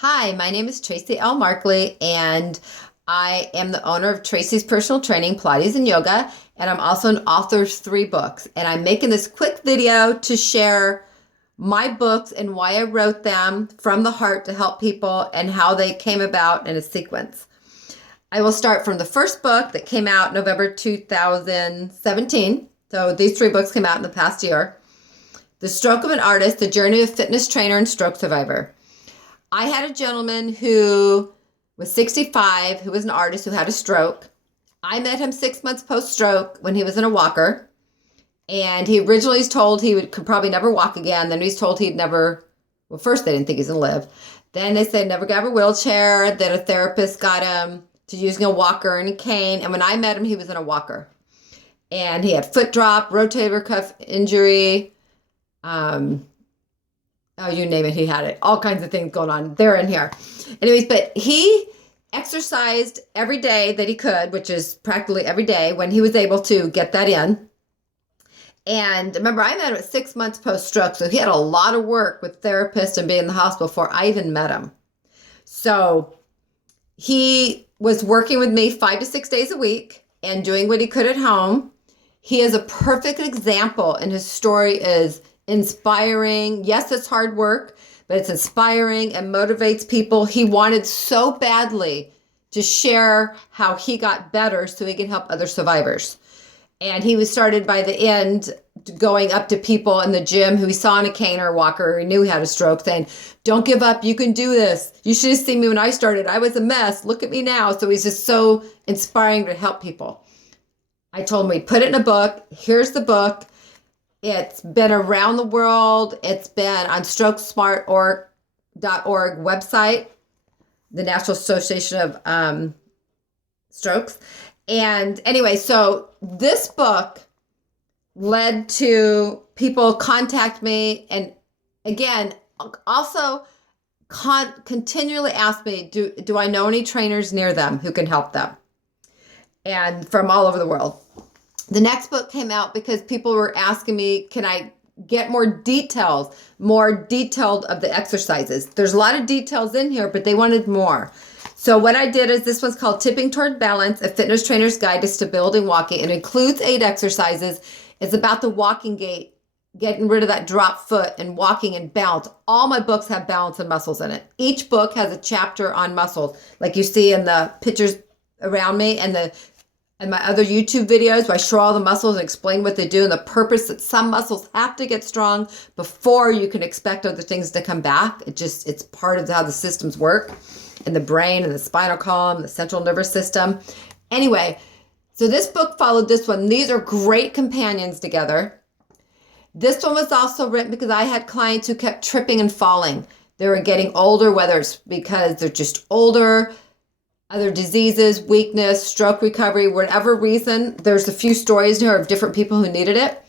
Hi, my name is Tracy Markley, and I am the owner of Tracy's Personal Training, Pilates, and Yoga, and I'm also an author of 3 books. And I'm making this quick video to share my books and why I wrote them from the heart to help people and how they came about in a sequence. I will start from the first book that came out November 2017. So these 3 books came out in the past year. The Stroke of an Artist, The Journey of a Fitness Trainer and Stroke Survivor. I had a gentleman who was 65, who was an artist who had a stroke. I met him 6 months post-stroke when he was in a walker. And he originally was told could probably never walk again. Then he was told he'd never, well, first they didn't think he's going to live. Then they said never got a wheelchair. Then a therapist got him to using a walker and a cane. And when I met him, he was in a walker. And he had foot drop, rotator cuff injury, oh, you name it, he had it. All kinds of things going on. They're in here. Anyways, but he exercised every day that he could, which is practically every day when he was able to get that in. And remember, I met him at 6 months post-stroke, so he had a lot of work with therapists and being in the hospital before I even met him. So he was working with me 5 to 6 days a week and doing what he could at home. He is a perfect example, and his story is inspiring. Yes, it's hard work, but it's inspiring and motivates people. He wanted so badly to share how he got better so he can help other survivors. And he was started by the end going up to people in the gym who he saw in a cane or walker, he knew he had a stroke, saying, "Don't give up, you can do this. You should have seen me when I started. I was a mess. Look at me now." So he's just so inspiring to help people. I told him, we put it in a book. Here's the book. It's been around the world. It's been on strokesmart.org website, the National Association of Strokes. And anyway, so this book led to people contact me. And again, also continually ask me, do I know any trainers near them who can help them? And from all over the world. The next book came out because people were asking me, can I get more detailed of the exercises? There's a lot of details in here, but they wanted more. So what I did is, this one's called Tipping Toward Balance, a Fitness Trainer's Guide to Stability and Walking. It includes 8 exercises. It's about the walking gait, getting rid of that drop foot and walking and balance. All my books have balance and muscles in it. Each book has a chapter on muscles, like you see in the pictures around me and my other YouTube videos where I show all the muscles and explain what they do and the purpose that some muscles have to get strong before you can expect other things to come back. It's part of how the systems work in the brain and the spinal column, the central nervous system. Anyway, so this book followed this one. These are great companions together. This one was also written because I had clients who kept tripping and falling. They were getting older, whether it's because they're just older, other diseases, weakness, stroke recovery, whatever reason. There's a few stories here of different people who needed it.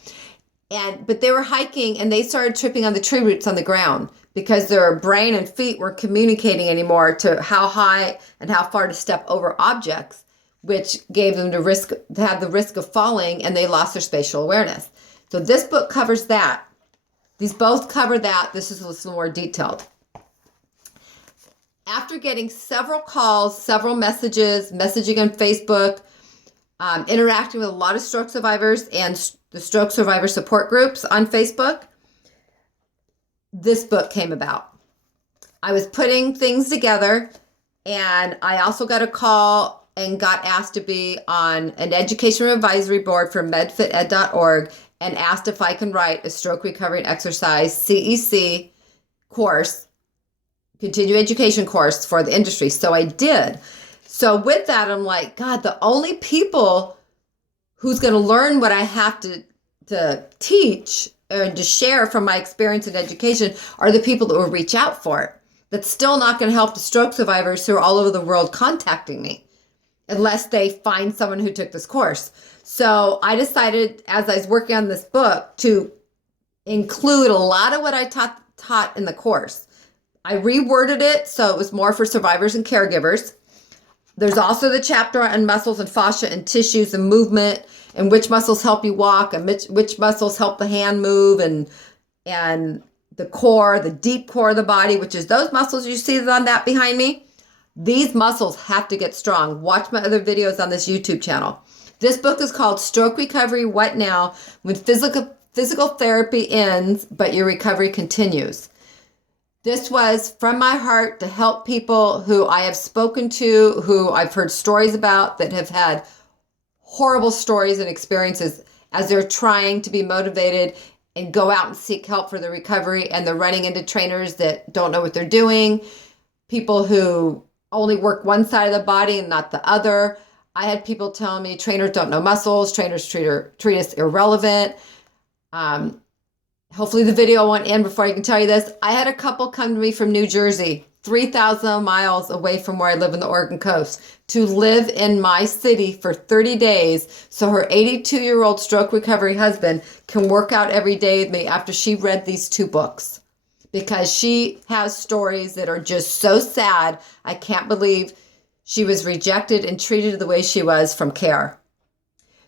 But they were hiking and they started tripping on the tree roots on the ground because their brain and feet weren't communicating anymore to how high and how far to step over objects, which gave them the risk of falling, and they lost their spatial awareness. So this book covers that. These both cover that. This is a little more detailed. After getting several calls, several messages, messaging on Facebook, interacting with a lot of stroke survivors and the stroke survivor support groups on Facebook, this book came about. I was putting things together, and I also got a call and got asked to be on an education advisory board for medfited.org and asked if I can write a stroke recovery and exercise CEC course, continuing education course for the industry. So I did. So with that, I'm like, God, the only people who's going to learn what I have to teach and to share from my experience in education are the people that will reach out for it. That's still not going to help the stroke survivors who are all over the world contacting me unless they find someone who took this course. So I decided, as I was working on this book, to include a lot of what I taught in the course. I reworded it so it was more for survivors and caregivers. There's also the chapter on muscles and fascia and tissues and movement, and which muscles help you walk and which muscles help the hand move, and the core, the deep core of the body, which is those muscles you see on that behind me. These muscles have to get strong. Watch my other videos on this YouTube channel. This book is called Stroke Recovery, What Now? When Physical Therapy Ends, but Your Recovery Continues. This was from my heart to help people who I have spoken to, who I've heard stories about that have had horrible stories and experiences as they're trying to be motivated and go out and seek help for the recovery, and they're running into trainers that don't know what they're doing, people who only work one side of the body and not the other. I had people telling me trainers don't know muscles, trainers treat us irrelevant. Hopefully the video won't end before I can tell you this. I had a couple come to me from New Jersey, 3,000 miles away from where I live in the Oregon coast, to live in my city for 30 days so her 82-year-old stroke recovery husband can work out every day with me after she read these 2 books. Because she has stories that are just so sad. I can't believe she was rejected and treated the way she was from care.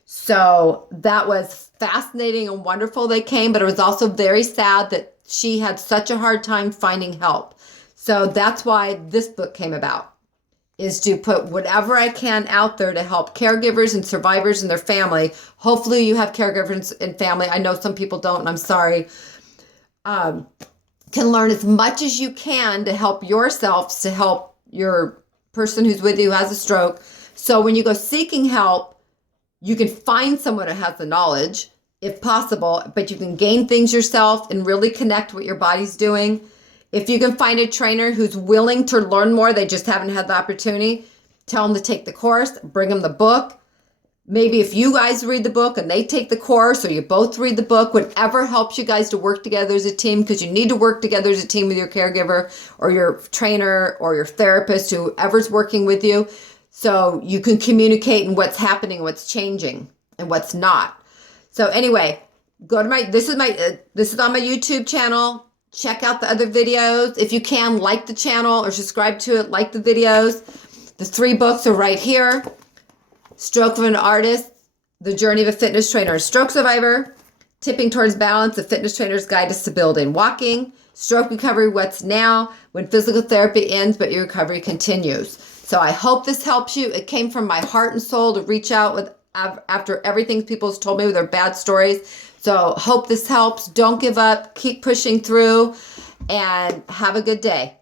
So that was fascinating and wonderful they came, but it was also very sad that she had such a hard time finding help. So that's why this book came about, is to put whatever I can out there to help caregivers and survivors and their family. Hopefully you have caregivers and family. I know some people don't, and I'm sorry. Can learn as much as you can to help yourselves, to help your person who's with you who has a stroke. So when you go seeking help, you can find someone who has the knowledge, if possible, but you can gain things yourself and really connect what your body's doing. If you can find a trainer who's willing to learn more, they just haven't had the opportunity, tell them to take the course, bring them the book. Maybe if you guys read the book and they take the course, or you both read the book, whatever helps you guys to work together as a team, because you need to work together as a team with your caregiver or your trainer or your therapist, whoever's working with you, so you can communicate in what's happening, what's changing, and what's not. So anyway, go to this is on my YouTube channel. Check out the other videos. If you can, like the channel or subscribe to it, like the videos. The 3 books are right here. Stroke of an Artist, The Journey of a Fitness Trainer and Stroke Survivor, Tipping Towards Balance, A Fitness Trainer's Guide to Stability and Walking, Stroke Recovery, What's Now? When Physical Therapy Ends, but Your Recovery Continues. So I hope this helps you. It came from my heart and soul to reach out with after everything people's told me with their bad stories. So hope this helps. Don't give up. Keep pushing through, and have a good day.